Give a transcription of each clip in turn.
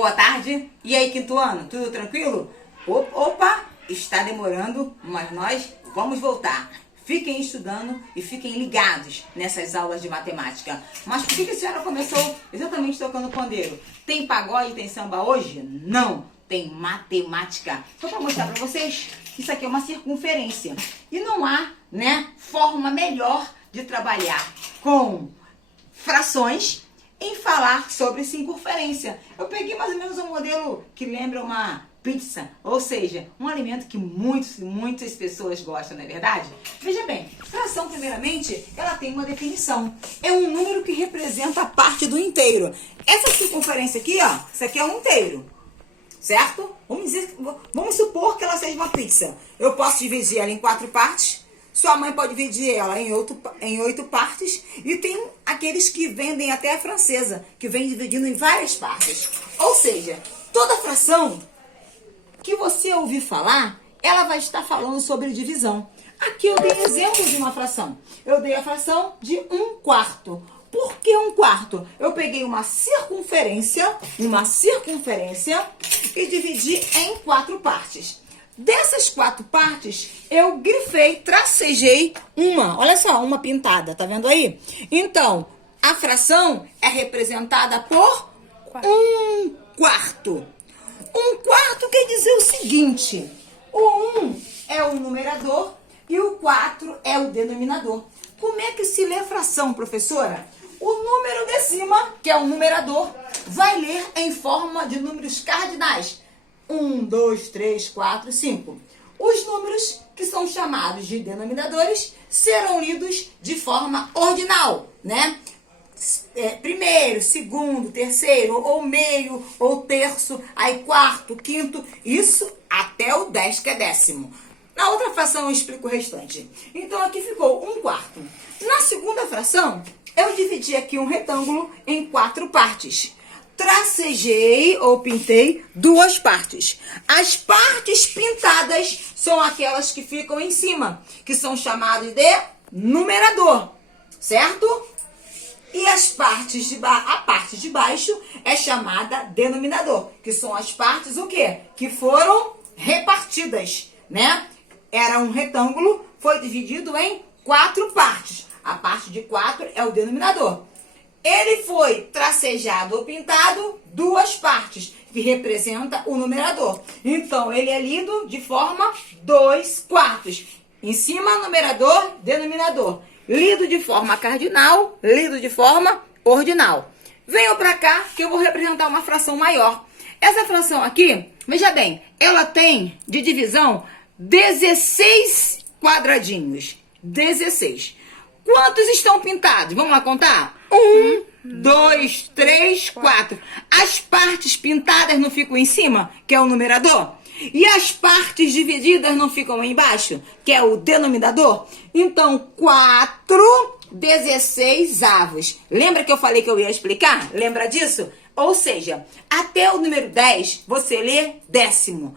boa tarde. E aí, quinto ano, tudo tranquilo? Opa, está demorando, mas nós vamos voltar. Fiquem estudando e fiquem ligados nessas aulas de matemática. Mas por que a senhora começou exatamente tocando pandeiro? Tem pagode, tem samba hoje? Não, tem matemática. Só para mostrar para vocês que isso aqui é uma circunferência. E não há, forma melhor de trabalhar com frações em falar sobre circunferência. Eu peguei mais ou menos um modelo que lembra uma pizza, ou seja, um alimento que muitas pessoas gostam, não é verdade? Veja bem, fração, primeiramente, ela tem uma definição. É um número que representa a parte do inteiro. Essa circunferência aqui, ó, isso aqui é um inteiro, certo? Vamos supor que ela seja uma pizza. Eu posso dividir ela em 4 partes. Sua mãe pode dividir ela em 8 partes. E tem aqueles que vendem até a francesa, que vem dividindo em várias partes. Ou seja, toda fração que você ouvir falar, ela vai estar falando sobre divisão. Aqui eu dei exemplo de uma fração. Eu dei a fração de 1/4. Por que 1/4? Eu peguei uma circunferência e dividi em 4 partes. Dessas 4 partes, eu grifei, tracejei uma. Olha só, uma pintada, tá vendo aí? Então, a fração é representada por 1/4. 1/4 quer dizer o seguinte: o 1 é o numerador e o 4 é o denominador. Como é que se lê fração, professora? O número de cima, que é o numerador, vai ler em forma de números cardinais. 1, 2, 3, 4, 5. Os números que são chamados de denominadores serão lidos de forma ordinal, primeiro, segundo, terceiro, ou meio, ou terço, aí quarto, quinto, isso até o 10, que é décimo. Na outra fração eu explico o restante. Então aqui ficou 1/4. Na segunda fração, eu dividi aqui um retângulo em 4 partes. Tracejei ou pintei 2 partes. As partes pintadas são aquelas que ficam em cima, que são chamadas de numerador, certo? E a parte de baixo é chamada denominador, que são as partes o quê? Que foram repartidas, Era um retângulo, foi dividido em 4 partes. A parte de 4 é o denominador. Ele foi tracejado ou pintado 2 partes, que representa o numerador. Então, ele é lido de forma 2/4. Em cima, numerador, denominador. Lido de forma cardinal, lido de forma ordinal. Venham para cá que eu vou representar uma fração maior. Essa fração aqui, veja bem, ela tem de divisão 16 quadradinhos. 16. Quantos estão pintados? Vamos lá contar? 1, 2, 3, 4. As partes pintadas não ficam em cima, que é o numerador? E as partes divididas não ficam embaixo, que é o denominador? Então, 4, 16 avos. Lembra que eu falei que eu ia explicar? Lembra disso? Ou seja, até o número 10, você lê décimo.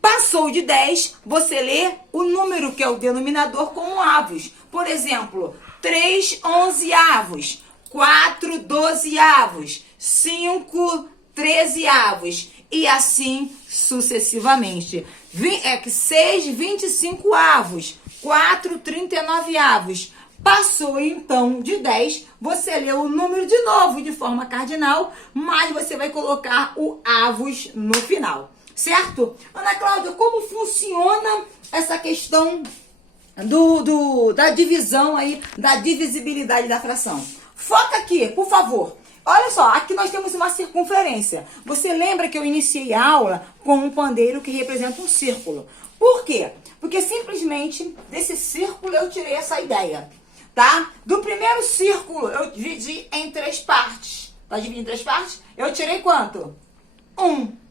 Passou de 10, você lê o número que é o denominador como avos. Por exemplo, 3 11avos, 4 12avos, 5 13avos e assim sucessivamente. 6 25avos, 4 39avos. Passou então de 10, você lê o número de novo de forma cardinal, mas você vai colocar o avos no final. Certo? Ana Cláudia, como funciona essa questão da divisão aí, da divisibilidade da fração? Foca aqui, por favor. Olha só, aqui nós temos uma circunferência. Você lembra que eu iniciei a aula com um pandeiro que representa um círculo. Por quê? Porque simplesmente desse círculo eu tirei essa ideia, tá? Do primeiro círculo eu dividi em 3 partes. Tá dividido em 3 partes? Eu tirei quanto? 1.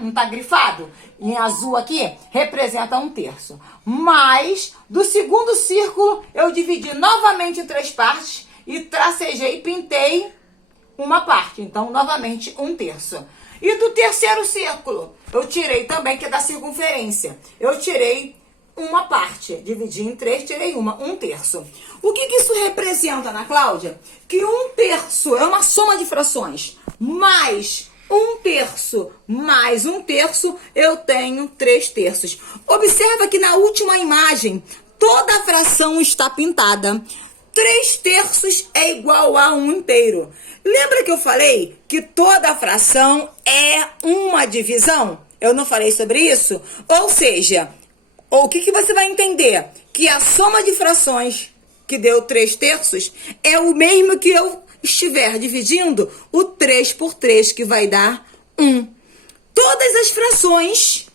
Não tá grifado? Em azul aqui, representa 1/3. Mas, do segundo círculo, eu dividi novamente em 3 partes e tracejei e pintei uma parte. Então, novamente, 1/3. E do terceiro círculo, eu tirei também, que é da circunferência. Eu tirei uma parte, dividi em 3, tirei 1/3. O que isso representa, Ana Cláudia? Que 1/3 é uma soma de frações, mais 1/3 mais 1/3, eu tenho 3/3. Observa que na última imagem, toda a fração está pintada. 3/3 é igual a 1/2. Lembra que eu falei que toda fração é uma divisão? Eu não falei sobre isso? Ou seja, o que você vai entender? Que a soma de frações que deu 3/3 é o mesmo que eu estiver dividindo o 3 por 3, que vai dar 1. Todas as frações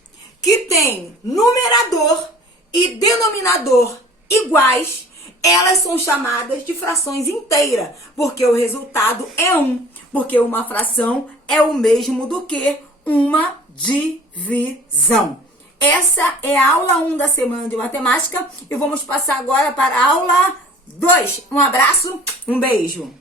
que têm numerador e denominador iguais, elas são chamadas de frações inteiras, porque o resultado é 1, porque uma fração é o mesmo do que uma divisão. Essa é a aula 1 da semana de matemática e vamos passar agora para a aula 2. Um abraço, um beijo.